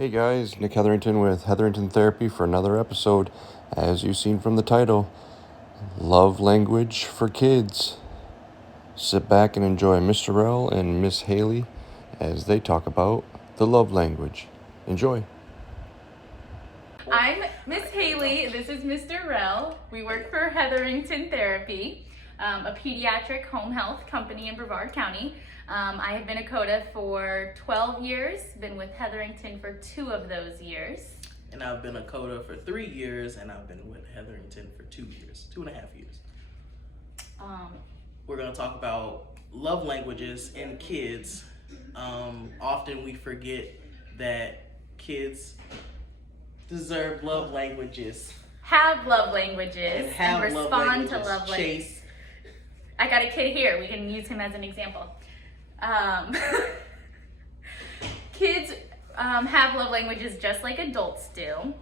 Hey guys, Nick Hetherington with Hetherington Therapy for another episode. As you've seen from the title, Love Language for Kids. Sit back and enjoy Mr. Rel and Miss Haley as they talk about the love language. Enjoy. I'm Miss Haley. This is Mr. Rel. We work for Hetherington Therapy, a pediatric home health company in Brevard County. I have been a CODA for 12 years, been with Hetherington for 2 of those years. And I've been a CODA for 3 years, and I've been with Hetherington for 2 years, 2.5 years. We're gonna talk about love languages in kids. Often we forget that kids deserve love languages. Have love languages and respond to love languages. Chase. I got a kid here. We can use him as an example. Kids have love languages just like adults do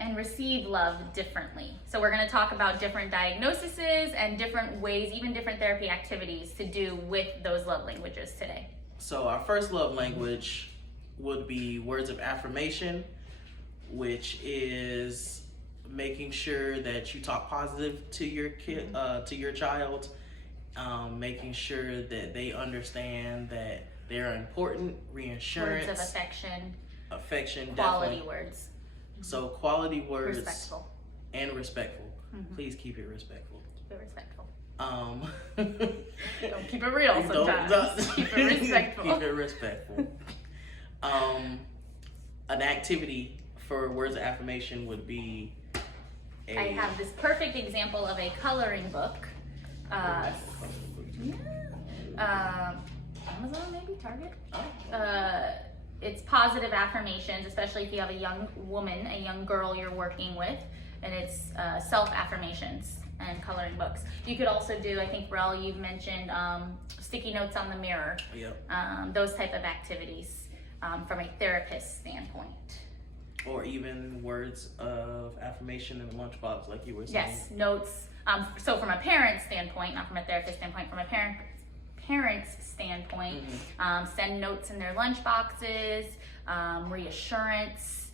and receive love differently. So we're going to talk about different diagnoses and different ways, even different therapy activities to do with those love languages today. So our first love language would be words of affirmation, which is making sure that you talk positive to your kid, to your child, making sure that they understand that they're important, reassurance, Words of affection, quality definitely. words. So quality words, Respectful. and respectful. Please keep it respectful. Keep it respectful. Don't keep it real sometimes. Keep it respectful. Keep it respectful. An activity for words of affirmation would be I have this perfect example of a coloring book. Amazon, maybe Target. It's positive affirmations, especially if you have a young woman, a young girl you're working with, and it's self-affirmations and coloring books. You could also do, I think, Rell, you've mentioned sticky notes on the mirror. Yep. Those type of activities from a therapist standpoint. Or even words of affirmation in the lunchbox, like you were saying. Yes, notes. So from a parent standpoint, not from a therapist standpoint, from a parent's standpoint, send notes in their lunch boxes, reassurance,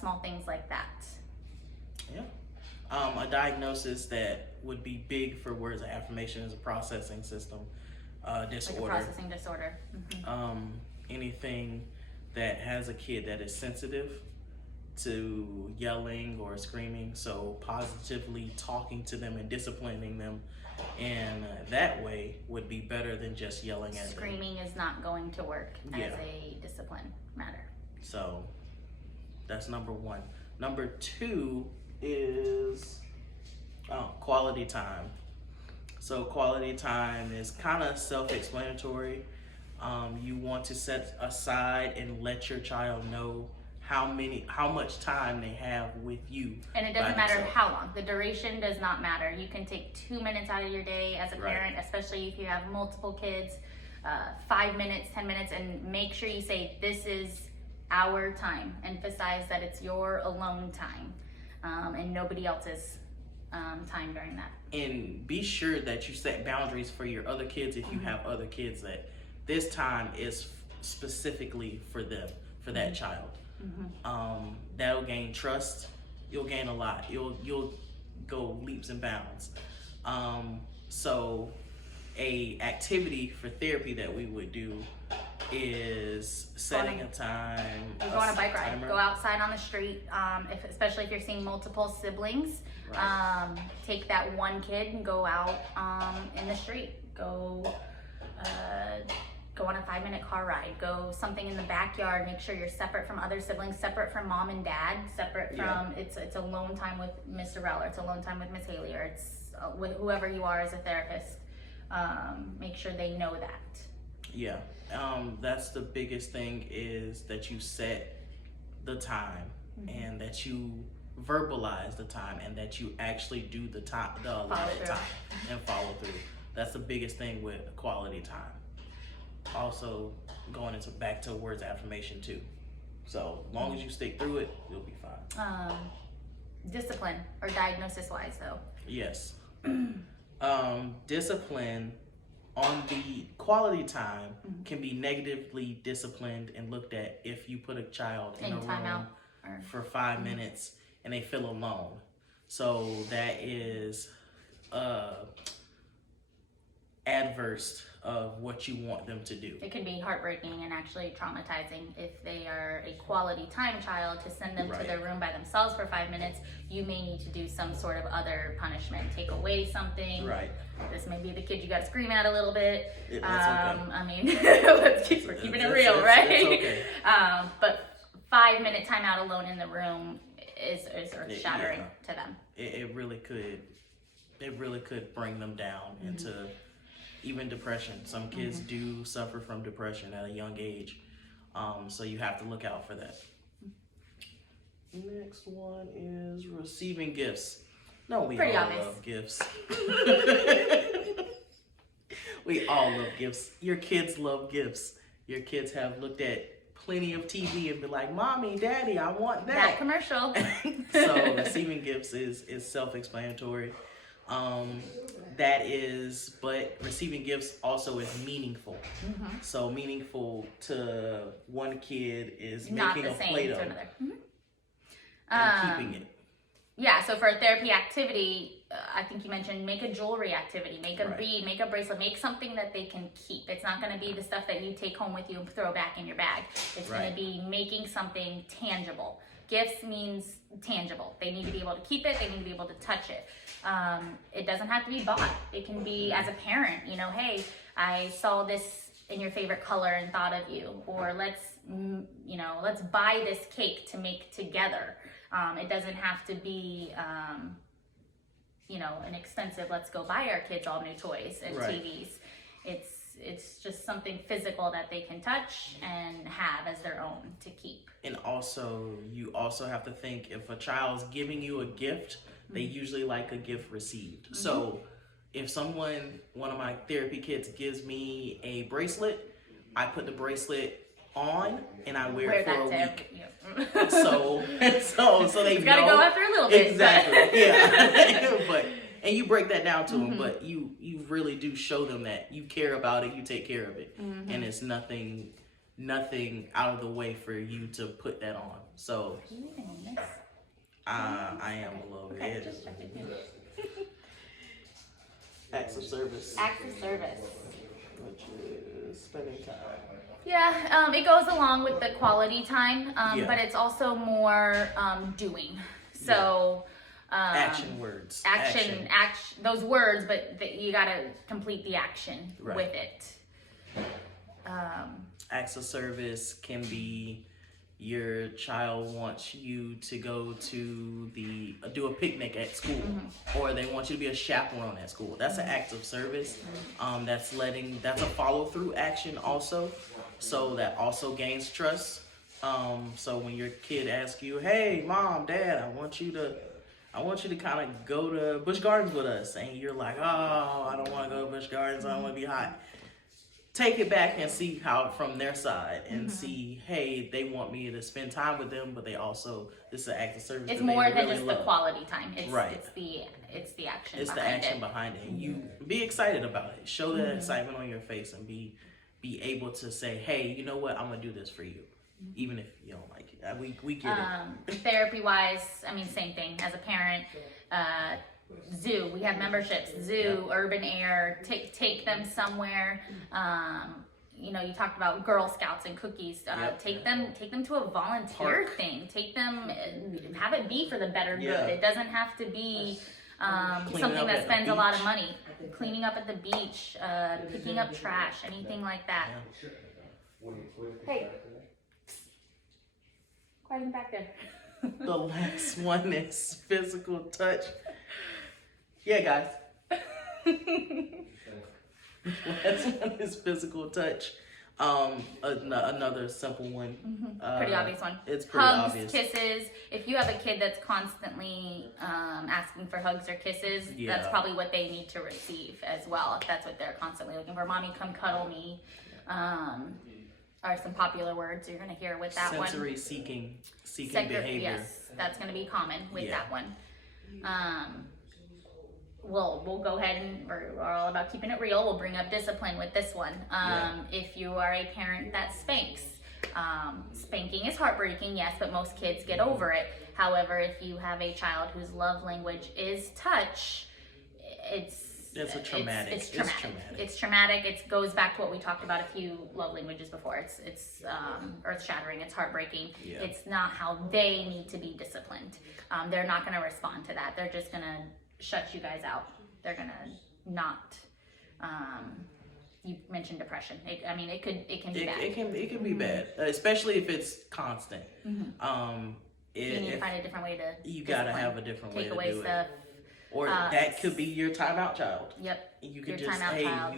small things like that. Yeah. A diagnosis that would be big for words of affirmation is a processing system disorder. Like a processing disorder. Anything that has a kid that is sensitive to yelling or screaming, so positively talking to them and disciplining them in that way would be better than just yelling at them. Screaming is not going to work as a discipline matter. So that's number 1. Number 2 is quality time. So quality time is kind of self-explanatory. You want to set aside and let your child know how much time they have with you. And it doesn't matter how long. The duration does not matter. You can take 2 minutes out of your day as a parent, especially if you have multiple kids, 5 minutes, 10 minutes, and make sure you say, this is our time. Emphasize that it's your alone time and nobody else's time during that. And be sure that you set boundaries for your other kids if you have other kids, that this time is specifically for them, for that child. That'll gain trust. You'll gain a lot. You'll go leaps and bounds. So a activity for therapy that we would do is setting a time. Go on a bike ride. Go outside on the street. Especially if you're seeing multiple siblings, take that one kid and go out in the street. Go on a 5-minute car ride, go something in the backyard, make sure you're separate from other siblings, separate from mom and dad, separate from, it's alone time with Mr. Rel, or it's alone time with Miss Haley, or it's with whoever you are as a therapist. Make sure they know that. Yeah, that's the biggest thing, is that you set the time and that you verbalize the time and that you actually do the allotted time and follow through. That's the biggest thing with quality time. Also going back to words of affirmation too. So long as you stick through it, you'll be fine. Discipline or diagnosis wise though. Yes. Discipline on the quality time can be negatively disciplined and looked at if you put a child in a room for 5 minutes and they feel alone. So that is adverse of what you want them to do. It can be heartbreaking and actually traumatizing if they are a quality time child. To send them to their room by themselves for 5 minutes, you may need to do some sort of other punishment, take away something. Right. This may be the kid you got to scream at a little bit. Okay. I mean, we're keeping it real, right? It's okay. But 5 minute timeout alone in the room is earth shattering to them. It really could. It really could bring them down into even depression. Some kids do suffer from depression at a young age, so you have to look out for that. Next one is receiving gifts. No, we Pretty all obvious. love gifts. We all love gifts. Your kids love gifts. Your kids have looked at plenty of TV and be like, "Mommy, Daddy, I want that." That commercial. So receiving gifts is self-explanatory. But receiving gifts also is meaningful. So meaningful to one kid is Not making the a same Play-Doh to another. and keeping it. Yeah, so for a therapy activity, I think you mentioned make a jewelry activity, make a Right. bead, make a bracelet, make something that they can keep. It's not going to be the stuff that you take home with you and throw back in your bag. It's going Right. to be making something tangible. Gifts means tangible. They need to be able to keep it. They need to be able to touch it. It doesn't have to be bought. It can be as a parent, you know, hey, I saw this in your favorite color and thought of you, or let's buy this cake to make together. It doesn't have to be, an expensive, let's go buy our kids all new toys and Right. TVs. It's just something physical that they can touch and have as their own to keep. And also, you also have to think if a child's giving you a gift, they usually like a gift received. So if one of my therapy kids gives me a bracelet, I put the bracelet on and I wear it for a week. So they It's gotta know. go after a little bit. Exactly. Yeah. And you break that down to them, but you really do show them that you care about it, you take care of it, and it's nothing out of the way for you to put that on. So I am a little bit. Just checking. Acts of service. Acts of service. Which is spending time. Yeah, it goes along with the quality time, Yeah. but it's also more doing. So Action words. action, those words, but you gotta complete the action Right. with it. Acts of service can be your child wants you to go to do a picnic at school, or they want you to be a chaperone at school. That's an act of service. That's a follow through action also. So that also gains trust. So when your kid asks you, "Hey, Mom, Dad, I want you to kind of go to Busch Gardens with us," and you're like, "Oh, I don't want to go to Busch Gardens. I don't want to be hot." Take it back and see how from their side and see, hey, they want me to spend time with them, but this is an act of service. It's that more they than really just love. the quality time. It's Right. it's the action. It's the behind action it. behind it. And you be excited about it. Show that excitement on your face and be able to say, hey, you know what? I'm gonna do this for you, even if you don't like it. We get it. Therapy wise, I mean, same thing. As a parent, zoo. We have memberships. Zoo, Urban Air. Take them somewhere. You talked about Girl Scouts and cookies. Take them to a volunteer Park. thing. Take them, have it be for the better Yeah. good. It doesn't have to be Cleaning something up that at the spends a lot of beach. money. Cleaning up at the beach, picking up trash, anything like that. Hey, quiet in the back there. The last one is physical touch. Yeah, guys. Last one is physical touch. Another simple one. Pretty obvious one. It's pretty Hugs, obvious. kisses. If you have a kid that's constantly asking for hugs or kisses, that's Yeah. probably what they need to receive as well. If that's what they're constantly looking for. Mommy, come cuddle me. Are some popular words you're going to hear with that Sensory one. seeking behavior. Yes, that's going to be common with Yeah. that one. we'll go ahead and we're all about keeping it real. We'll bring up discipline with this one. If you are a parent that spanks, spanking is heartbreaking, yes, but most kids get over it. However, if you have a child whose love language is touch, it's traumatic. It's traumatic. It goes back to what we talked about a few love languages before. It's earth shattering. It's heartbreaking. Yeah. It's not how they need to be disciplined. They're not going to respond to that. They're just going to shut you guys out. They're going to not. You mentioned depression. It can be bad. It can be bad, especially if it's constant. You need to find a different way to. You gotta have a different way to take away do stuff. Or that could be your timeout child. Yep. You could just, hey, child.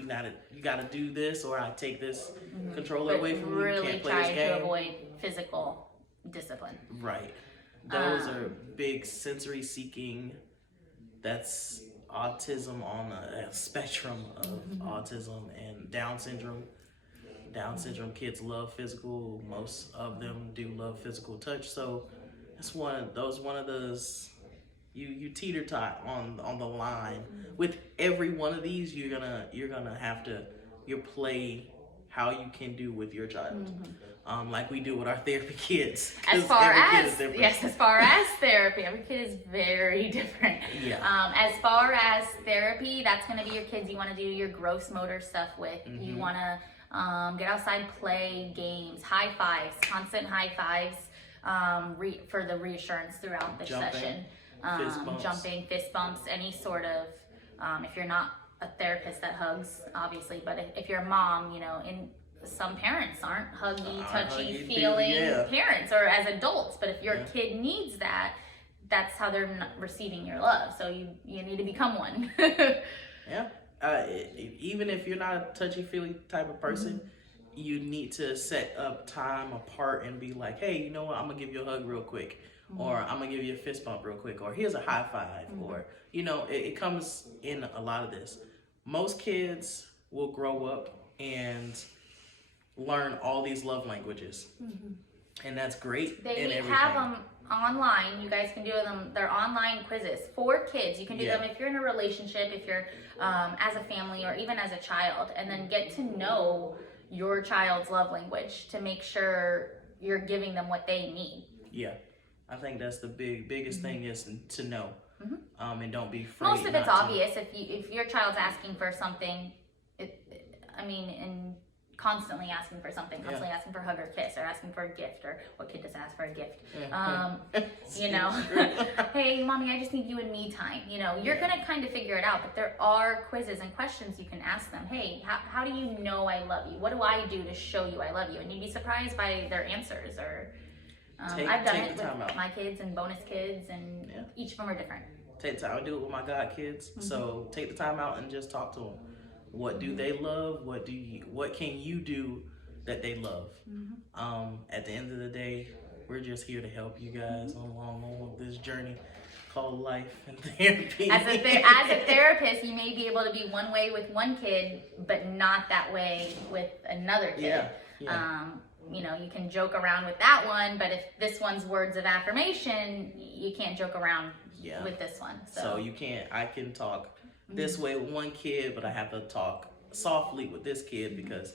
you gotta do this, or I take this controller away from you. You can't play this game. Really try to avoid physical discipline. Right. Those are big sensory seeking. That's autism on a spectrum of autism and Down syndrome. Down syndrome kids love physical. Most of them do love physical touch. So that's one of those. You teeter tot on the line. With every one of these, you're gonna have to play how you can do with your child, like we do with our therapy kids. As far as therapy, every kid is very different. Yeah. As far as therapy, that's gonna be your kids you want to do your gross motor stuff with. You want to get outside, play games, high fives, constant high fives, for the reassurance throughout the session. Jumping, fist bumps, any sort of, if you're not a therapist that hugs, obviously, but if you're a mom, and some parents aren't huggy, touchy, feeling parents or as adults, but if your kid needs that, that's how they're receiving your love. So you need to become one. Yeah. Even if you're not a touchy-feely type of person, you need to set up time apart and be like, hey, you know what, I'm gonna give you a hug real quick. Or I'm gonna give you a fist bump real quick, or here's a high five, or it comes in a lot of this. Most kids will grow up and learn all these love languages, and that's great. They have them online. You guys can do them. They're online quizzes for kids. You can do them if you're in a relationship, if you're as a family, or even as a child, and then get to know your child's love language to make sure you're giving them what they need. Yeah. I think that's the biggest thing is to know, and don't be afraid. Most of it's obvious if your child's asking for something, and constantly asking for something, constantly asking for a hug or kiss, or asking for a gift, or what kid doesn't ask for a gift? Hey, mommy, I just need you and me time. You're gonna kind of figure it out, but there are quizzes and questions you can ask them. Hey, how do you know I love you? What do I do to show you I love you? And you'd be surprised by their answers. Or I've done it with my kids and bonus kids, and each of them are different. Take the time. I do it with my god kids. So take the time out and just talk to them. What do they love? What can you do that they love? At the end of the day, we're just here to help you guys along this journey called life and therapy. As a therapist, you may be able to be one way with one kid, but not that way with another kid. Yeah. You can joke around with that one, but if this one's words of affirmation, you can't joke around with this one. So you can't. I can talk this way with one kid, but I have to talk softly with this kid because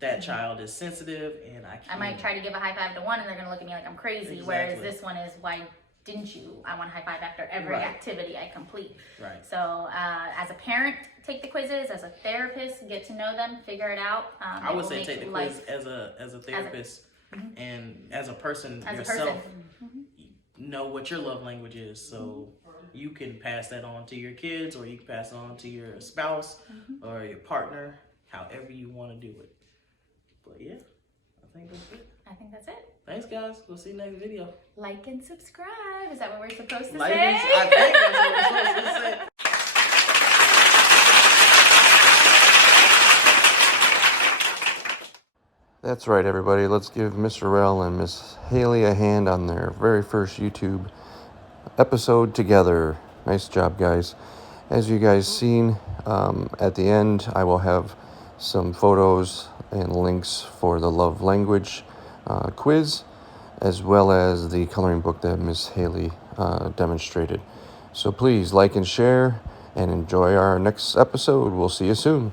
that child is sensitive, and I might try to give a high five to one, and they're gonna look at me like I'm crazy. Exactly. Whereas this one is, why didn't you? I want a high five after every activity I complete. Right. So as a parent, take the quizzes. As a therapist, get to know them, figure it out. I would say take the quiz as a therapist, and as a person yourself. Know what your love language is, so you can pass that on to your kids, or you can pass it on to your spouse or your partner, however you want to do it. But yeah, I think that's it. Thanks, guys. We'll see you next video. Like and subscribe. Is that what we're supposed to say? I think that's what we're supposed to say. That's right, everybody. Let's give Mr. Rel and Miss Haley a hand on their very first YouTube episode together. Nice job, guys. As you guys seen, at the end, I will have some photos and links for the love language quiz, as well as the coloring book that Miss Haley demonstrated. So please like and share, and enjoy our next episode. We'll see you soon.